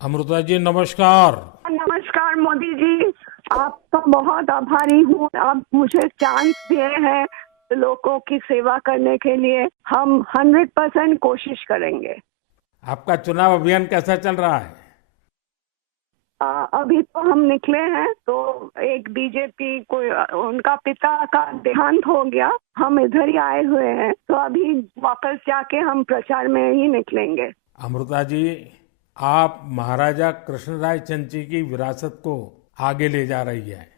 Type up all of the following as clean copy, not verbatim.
अमृता जी नमस्कार। नमस्कार मोदी जी। आपका बहुत आभारी हूँ। आप मुझे चांस दिए हैं लोगों की सेवा करने के लिए। हम 100% कोशिश करेंगे। आपका चुनाव अभियान कैसा चल रहा है? अभी तो हम निकले हैं तो एक बीजेपी को उनका पिता का देहांत हो गया। हम इधर ही आए हुए हैं तो अभी वापस जाके हम प्रचार में ही निकलेंगे। अमृता जी, आप महाराजा कृष्णराय चंद जी की विरासत को आगे ले जा रही है।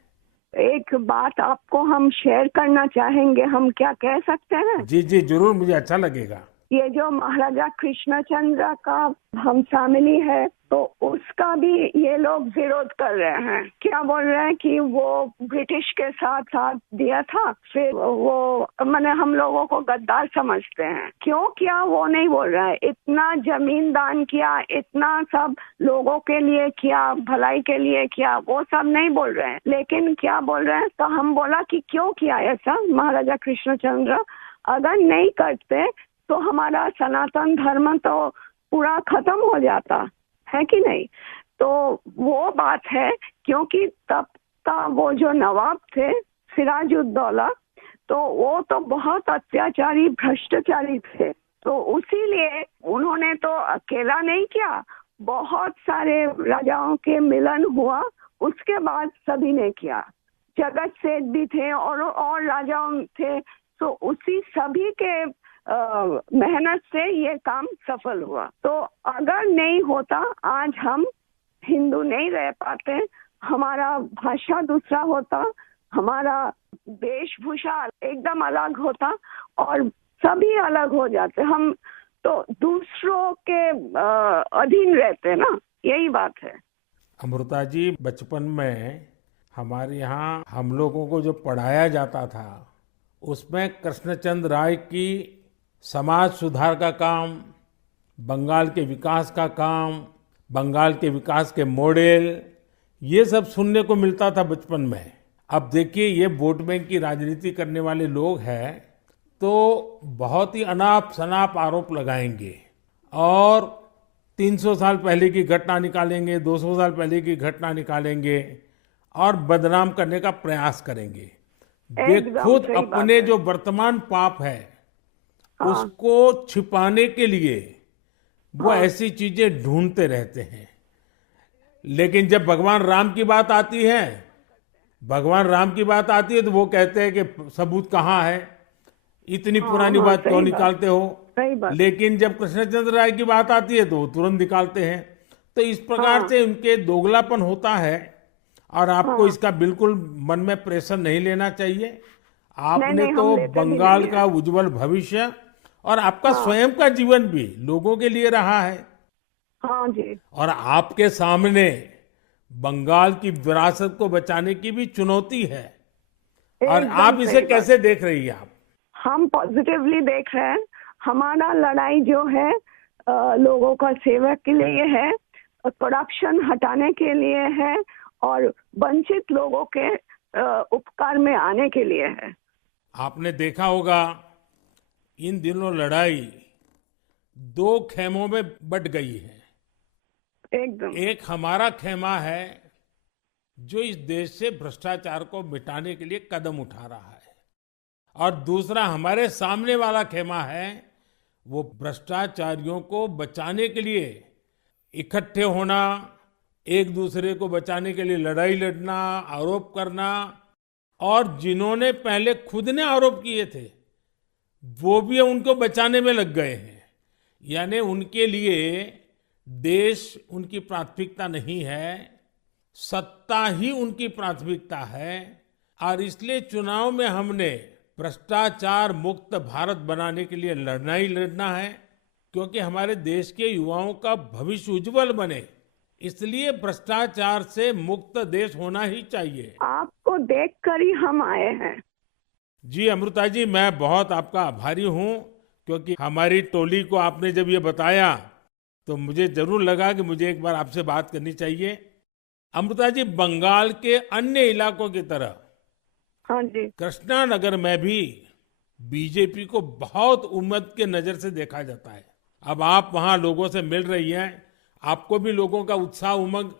एक बात आपको हम शेयर करना चाहेंगे। हम क्या कह सकते हैं? जी जी जरूर, मुझे अच्छा लगेगा। ये जो महाराजा कृष्णचंद्र का हम फैमिली है तो उसका भी ये लोग विरोध कर रहे हैं। क्या बोल रहे हैं कि वो ब्रिटिश के साथ साथ दिया था, फिर वो मैंने हम लोगों को गद्दार समझते हैं। क्यों किया वो नहीं बोल रहा है। इतना जमीन दान किया, इतना सब लोगों के लिए किया, भलाई के लिए किया, वो सब नहीं बोल रहे हैं। लेकिन क्या बोल रहे हैं तो हम बोला कि क्यों किया ऐसा महाराजा कृष्णचंद्र। अगर नहीं करते तो हमारा सनातन धर्म तो पूरा खत्म हो जाता है कि नहीं। तो वो बात है क्योंकि तब का वो जो नवाब थे सिराजुद्दौला, तो वो तो बहुत अत्याचारी भ्रष्टाचारी थे। तो उसीलिए उन्होंने तो अकेला नहीं किया, बहुत सारे राजाओं के मिलन हुआ, उसके बाद सभी ने किया। जगत सेठ भी थे और राजाओं थे। तो उसी सभी के मेहनत से ये काम सफल हुआ। तो अगर नहीं होता आज हम हिंदू नहीं रह पाते। हमारा भाषा दूसरा होता, हमारा वेशभूषा एकदम अलग होता और सभी अलग हो जाते। हम तो दूसरों के अधीन रहते ना, यही बात है। अमृता जी, बचपन में हमारे यहाँ हम लोगों को जो पढ़ाया जाता था उसमें कृष्णचंद्र राय की समाज सुधार का काम, बंगाल के विकास का काम, बंगाल के विकास के मॉडल, ये सब सुनने को मिलता था बचपन में। अब देखिए, ये वोट बैंक की राजनीति करने वाले लोग हैं तो बहुत ही अनाप शनाप आरोप लगाएंगे और 300 साल पहले की घटना निकालेंगे, 200 साल पहले की घटना निकालेंगे और बदनाम करने का प्रयास करेंगे। वे एकदम खुद सही बात अपने है। जो वर्तमान पाप है हाँ उसको छिपाने के लिए वो हाँ ऐसी चीजें ढूंढते रहते हैं। लेकिन जब भगवान राम की बात आती है तो वो कहते हैं कि सबूत कहाँ है, इतनी हाँ पुरानी हाँ बात क्यों सही बात, निकालते हो। सही बात। लेकिन जब कृष्णचंद्र राय की बात आती है तो वो तुरंत निकालते हैं। तो इस प्रकार हाँ से उनके दोगलापन होता है और आपको हाँ। इसका बिल्कुल मन में प्रेशर नहीं लेना चाहिए। नहीं आपने नहीं, हम तो लेते भी बंगाल नहीं है। का उज्जवल भविष्य और आपका हाँ स्वयं का जीवन भी लोगों के लिए रहा है। हाँ जी। और आपके सामने बंगाल की विरासत को बचाने की भी चुनौती है। और एकदम आप इसे सही बात। कैसे देख रही हैं आप? हम पॉजिटिवली देख रहे हैं। हमारा लड़ाई जो है लोगों का सेवा के लिए है, करप्शन हटाने के लिए है और वंचित लोगों के उपकार में आने के लिए है। आपने देखा होगा, इन दिनों लड़ाई दो खेमों में बट गई है। एकदम। एक हमारा खेमा है जो इस देश से भ्रष्टाचार को मिटाने के लिए कदम उठा रहा है, और दूसरा हमारे सामने वाला खेमा है वो भ्रष्टाचारियों को बचाने के लिए इकट्ठे होना, एक दूसरे को बचाने के लिए लड़ाई लड़ना, आरोप करना। और जिन्होंने पहले खुद ने आरोप किए थे वो भी उनको बचाने में लग गए हैं। यानी उनके लिए देश उनकी प्राथमिकता नहीं है, सत्ता ही उनकी प्राथमिकता है। और इसलिए चुनाव में हमने भ्रष्टाचार मुक्त भारत बनाने के लिए लड़ना ही लड़ना है, क्योंकि हमारे देश के युवाओं का भविष्य उज्जवल बने, इसलिए भ्रष्टाचार से मुक्त देश होना ही चाहिए। आपको देखकर ही हम आए हैं। जी अमृता जी, मैं बहुत आपका आभारी हूँ, क्योंकि हमारी टोली को आपने जब ये बताया तो मुझे जरूर लगा कि मुझे एक बार आपसे बात करनी चाहिए। अमृता जी, बंगाल के अन्य इलाकों की तरह हाँ जी। कृष्णा नगर में भी बीजेपी को बहुत उम्मीद के नजर से देखा जाता है। अब आप वहां लोगों से मिल रही हैं, आपको भी लोगों का उत्साह उमंग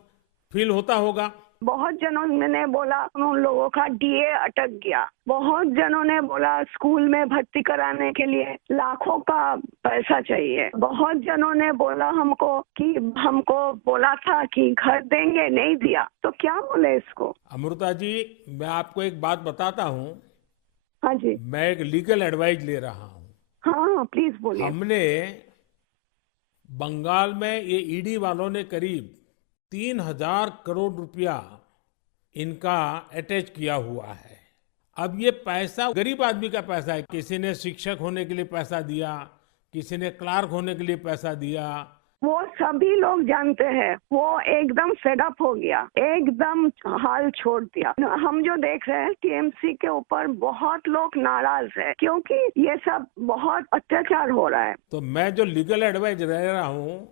फील होता होगा। बहुत जनों ने बोला उन लोगों का डीए अटक गया। बहुत जनों ने बोला स्कूल में भर्ती कराने के लिए लाखों का पैसा चाहिए। बहुत जनों ने बोला हमको कि हमको बोला था कि घर देंगे, नहीं दिया। तो क्या बोले इसको। अमृता जी, मैं आपको एक बात बताता हूँ। हाँ जी। मैं एक लीगल एडवाइस ले रहा हूँ। हाँ, प्लीज बोलिए। हमने बंगाल में ये ईडी वालों ने करीब 3,000 करोड़ रुपया इनका अटैच किया हुआ है। अब ये पैसा गरीब आदमी का पैसा है। किसी ने शिक्षक होने के लिए पैसा दिया, किसी ने क्लार्क होने के लिए पैसा दिया। वो सभी लोग जानते हैं। वो एकदम फेडअप हो गया, एकदम हाल छोड़ दिया। हम जो देख रहे हैं टीएमसी के ऊपर बहुत लोग नाराज है क्योंकि ये सब बहुत अत्याचार हो रहा है। तो मैं जो लीगल एडवाइस ले रहा हूँ,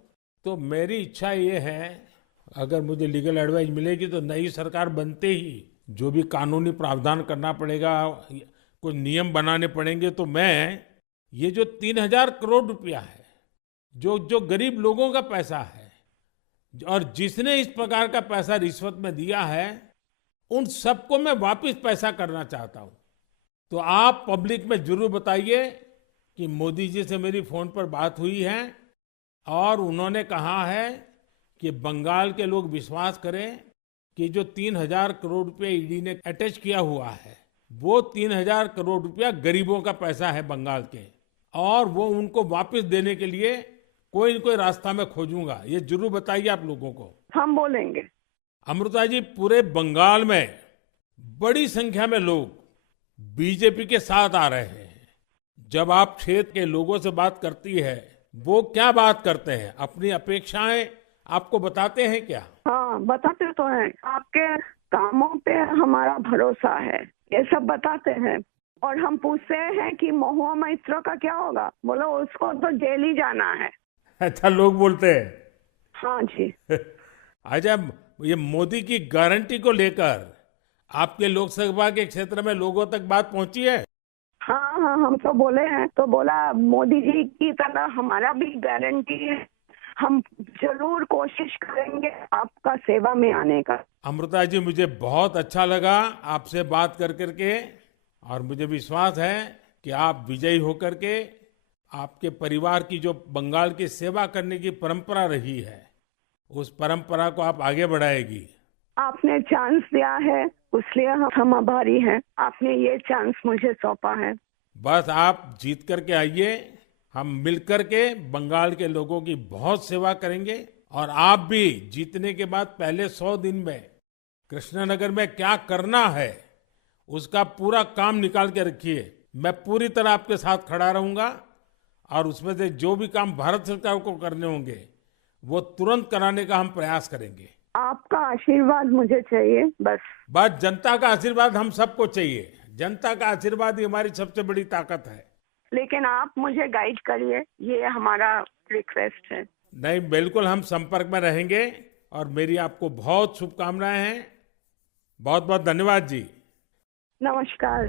तो मेरी इच्छा ये है, अगर मुझे लीगल एडवाइस मिलेगी तो नई सरकार बनते ही जो भी कानूनी प्रावधान करना पड़ेगा, कुछ नियम बनाने पड़ेंगे, तो मैं ये जो 3,000 करोड़ रुपया है, जो गरीब लोगों का पैसा है और जिसने इस प्रकार का पैसा रिश्वत में दिया है, उन सबको मैं वापस पैसा करना चाहता हूं। तो आप पब्लिक में जरूर बताइए कि मोदी जी से मेरी फोन पर बात हुई है और उन्होंने कहा है कि बंगाल के लोग विश्वास करें कि जो 3,000 करोड़ रुपया ईडी ने अटैच किया हुआ है, वो 3,000 करोड़ रुपया गरीबों का पैसा है बंगाल के, और वो उनको वापस देने के लिए कोई न कोई रास्ता मैं खोजूंगा। ये जरूर बताइए आप लोगों को। हम बोलेंगे। अमृता जी, पूरे बंगाल में बड़ी संख्या में लोग बीजेपी के साथ आ रहे हैं। जब आप क्षेत्र के लोगों से बात करती है, वो क्या बात करते हैं? अपनी अपेक्षाएं आपको बताते हैं क्या? हाँ, बताते तो हैं। आपके कामों पे हमारा भरोसा है, ये सब बताते हैं। और हम पूछते हैं कि महुआ मैत्रो का क्या होगा, बोलो उसको तो जेल ही जाना है। अच्छा, लोग बोलते हैं। हाँ जी। अच्छा, ये मोदी की गारंटी को लेकर आपके लोकसभा के क्षेत्र में लोगों तक बात पहुंची है? हाँ हाँ, हम तो बोले हैं। तो बोला मोदी जी की तरह हमारा भी गारंटी है, हम जरूर कोशिश करेंगे आपका सेवा में आने का। अमृता जी, मुझे बहुत अच्छा लगा आपसे बात कर करके, और मुझे विश्वास है कि आप विजयी होकर के आपके परिवार की जो बंगाल की सेवा करने की परंपरा रही है, उस परंपरा को आप आगे बढ़ाएगी। आपने चांस दिया है, इसलिए हम आभारी हैं। आपने ये चांस मुझे सौंपा है। बस आप जीत करके आइए, हम मिलकर के बंगाल के लोगों की बहुत सेवा करेंगे। और आप भी जीतने के बाद पहले 100 दिन में कृष्णनगर में क्या करना है, उसका पूरा काम निकाल के रखिए। मैं पूरी तरह आपके साथ खड़ा रहूंगा, और उसमें से जो भी काम भारत सरकार को करने होंगे, वो तुरंत कराने का हम प्रयास करेंगे। आपका आशीर्वाद मुझे चाहिए बस। जनता का आशीर्वाद हम सबको चाहिए। जनता का आशीर्वाद ही हमारी सबसे बड़ी ताकत है। लेकिन आप मुझे गाइड करिए, ये हमारा रिक्वेस्ट है। नहीं, बिल्कुल, हम संपर्क में रहेंगे, और मेरी आपको बहुत शुभकामनाएं हैं। बहुत बहुत धन्यवाद जी। नमस्कार।